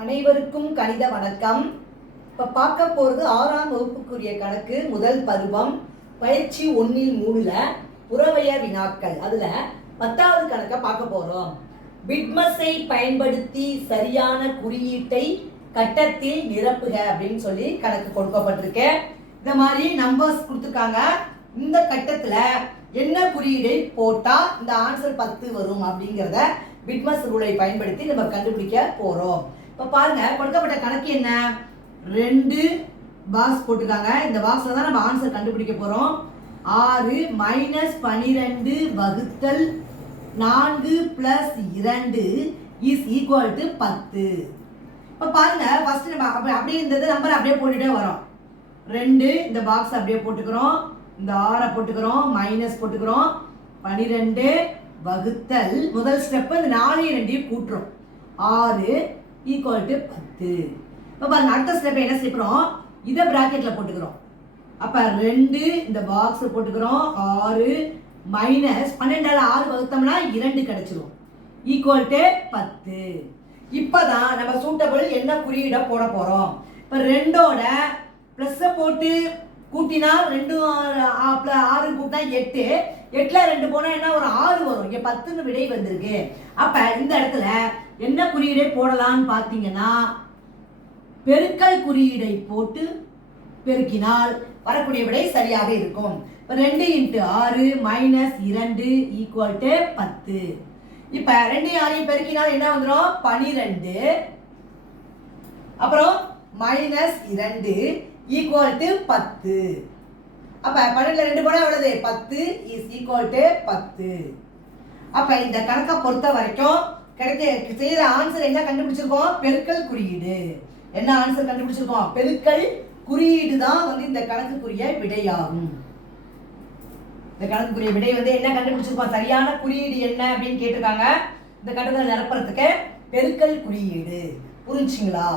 அனைவருக்கும் கணித வணக்கம். இப்போ பார்க்க போகிறது 6ஆம் வகுப்புக்குரிய கணக்கு முதல் பருவம் பயிற்சி 1-3ல் புறவய வினாக்கள். அதில் 10வது கணக்கை பார்க்க போகிறோம். பிட்மஸை பயன்படுத்தி சரியான குறியீட்டை கட்டத்தில் நிரப்புக அப்படின்னு சொல்லி கணக்கு கொடுக்கப்பட்டிருக்கு. இந்த மாதிரி நம்பர்ஸ் கொடுத்துருக்காங்க. இந்த கட்டத்தில் என்ன குறியீடை போட்டால் இந்த ஆன்சர் 10 வரும் அப்படிங்கிறத பிட்மஸ் ரூலை பயன்படுத்தி நம்ம கண்டுபிடிக்க போகிறோம். இப்போ பாருங்க, கொடுக்கப்பட்ட கணக்கு என்ன, 2 பாக்ஸ் போட்டிருக்காங்க. இந்த பாக்ஸில் தான் நம்ம ஆன்சர் கண்டுபிடிக்க போகிறோம். 6 - 12 வகுத்தல் 4 + 2 இஸ் ஈக்குவல் டு 10. இப்போ பாருங்க, ஃபர்ஸ்ட் நம்ம அப்படியே இந்த நம்பர் அப்படியே போட்டுட்டே வரோம். 2 இந்த பாக்ஸ் அப்படியே போட்டுக்கிறோம், இந்த 6 போட்டுக்கிறோம், மைனஸ் போட்டுக்கிறோம், 12 வகுத்தல் முதல் ஸ்டெப் இந்த 4 கூட்டுறோம், 6 ஈக்குவல் டு 10. இப்போ பாருங்க, அடுத்த ஸ்டெப் என்ன செய்யறோம், இதை பிராக்கெட்ல போட்டுக்கிறோம். அப்ப 2 இந்த பாக்ஸ் போட்டுக்கிறோம், 6 மைனஸ் 12 6 வகுத்தோம்னா 2 கிடைச்சிரும், ஈக்குவல் டு 10. இப்பதான் நம்ம சூட்டபிள் என்ன குறியீட போட போறோம். இப்ப 2ஓட பிளஸ் போட்டு கூட்டினா 2 6 கூட்டினா 8, 8ல 2 போனா என்ன ஒரு 6 வரும். இங்க 10ன்னு விடை வந்திருக்கு. அப்ப இந்த இடத்துல என்ன குறியீடை போடலாம்னு பார்த்தீங்கன்னா, பெருக்கல் குறியீடை போட்டு பெருக்கினால் வரக்கூடிய விடை சரியாக இருக்கும். 2 × 6 - 2 ஈக்குவல் டு 10. இப்ப 2 6 பெருக்கினால் என்ன வந்துடும், 12. அப்புறம் -2 ஈக்குவல் டு 10. அப்ப 12ல 2 போனா எவ்வளவு, 10 இஸ் ஈக்குவல் டு 10. அப்ப இந்த கணக்கை பொறுத்த வரைக்கும் செய்யற ஆன்சர் என்ன கண்டுபிடிச்சிருக்கோம், பெருக்கல் குறியீடு. என்ன ஆன்சர் கண்டுபிடிச்சிருக்கோம், பெருக்கல் குறியீடு தான் இந்த கணக்குக்குரிய விடையாகும். இந்த கணக்குக்குரிய விடை என்ன கண்டுபிடிச்சிருக்கோம், சரியான குறியீடு என்ன அப்படின்னு கேட்டிருக்காங்க. இந்த கட்டத்தை நிரப்புறதுக்கு பெருக்கல் குறியீடு. புரிஞ்சுங்களா?